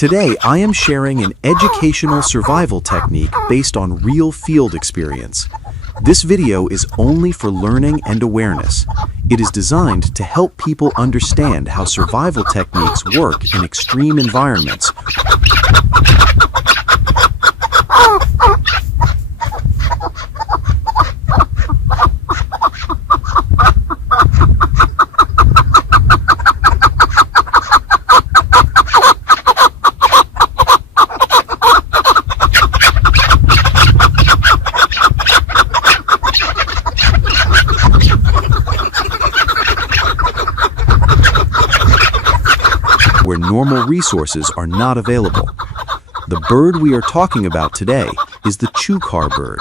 Today, I am sharing an educational survival technique based on real field experience. This video is only for learning and awareness. It is designed to help people understand how survival techniques work in extreme environments. Where normal resources are not available. The bird we are talking about today is the Chukar bird.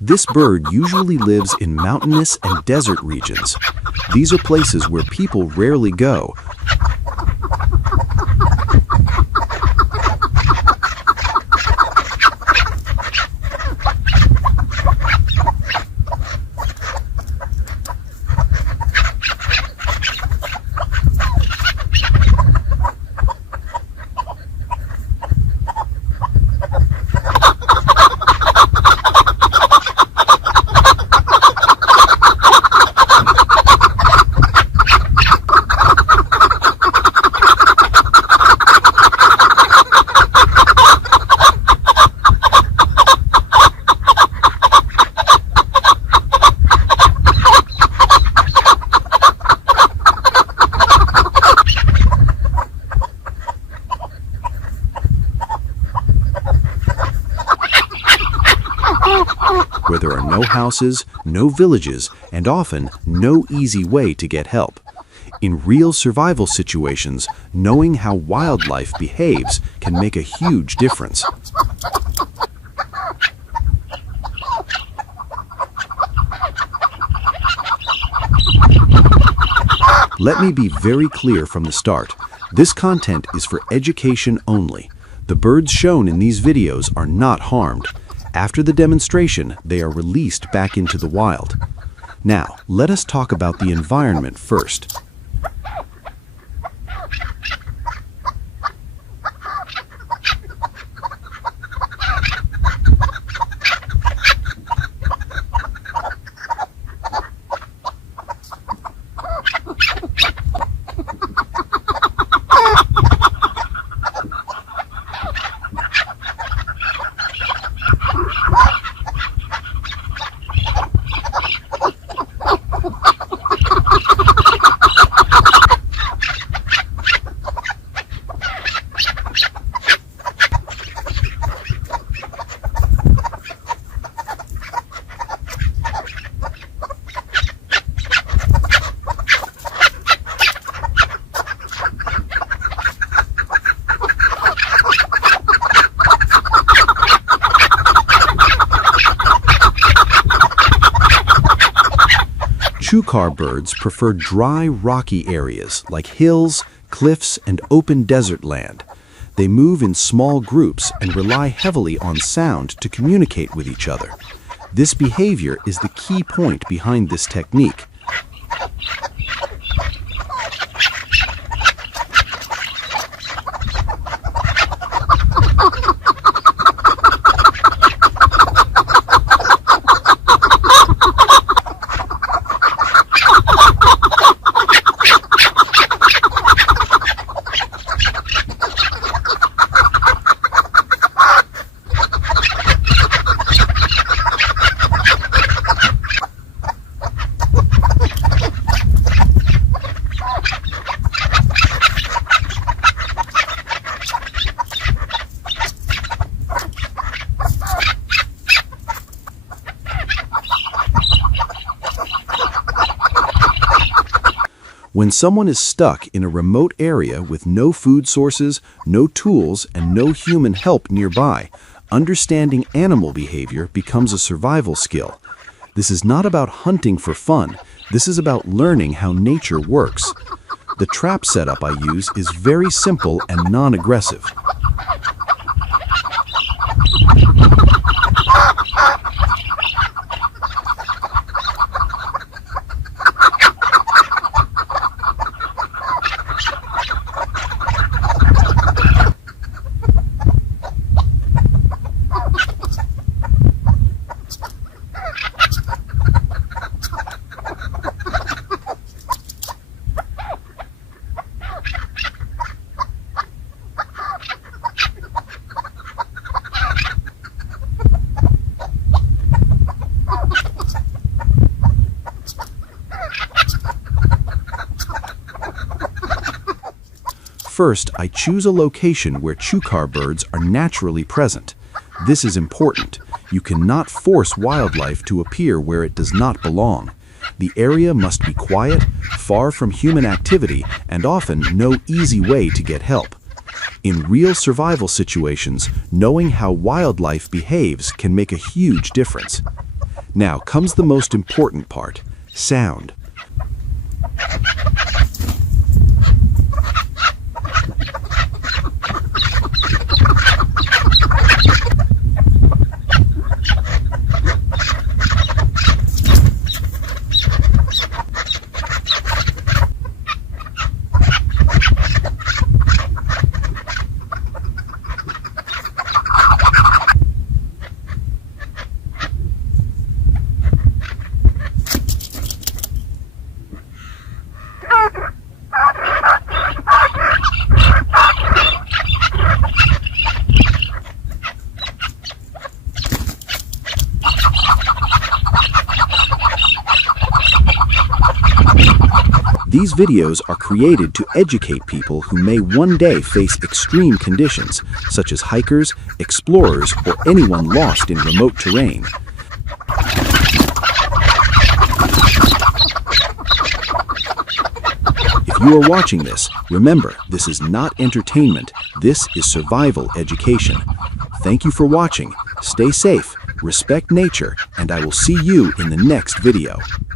This bird usually lives in mountainous and desert regions. These are places where people rarely go. Where there are no houses, no villages, and often no easy way to get help. In real survival situations, knowing how wildlife behaves can make a huge difference. Let me be very clear from the start. This content is for education only. The birds shown in these videos are not harmed. After the demonstration, they are released back into the wild. Now, let us talk about the environment first. Chukar birds prefer dry, rocky areas like hills, cliffs, and open desert land. They move in small groups and rely heavily on sound to communicate with each other. This behavior is the key point behind this technique. When someone is stuck in a remote area with no food sources, no tools, and no human help nearby, understanding animal behavior becomes a survival skill. This is not about hunting for fun. This is about learning how nature works. The trap setup I use is very simple and non-aggressive. First, I choose a location where Chukar birds are naturally present. This is important. You cannot force wildlife to appear where it does not belong. The area must be quiet, far from human activity, and often no easy way to get help. In real survival situations, knowing how wildlife behaves can make a huge difference. Now comes the most important part: sound. These videos are created to educate people who may one day face extreme conditions, such as hikers, explorers, or anyone lost in remote terrain. If you are watching this, remember, this is not entertainment, this is survival education. Thank you for watching, stay safe, respect nature, and I will see you in the next video.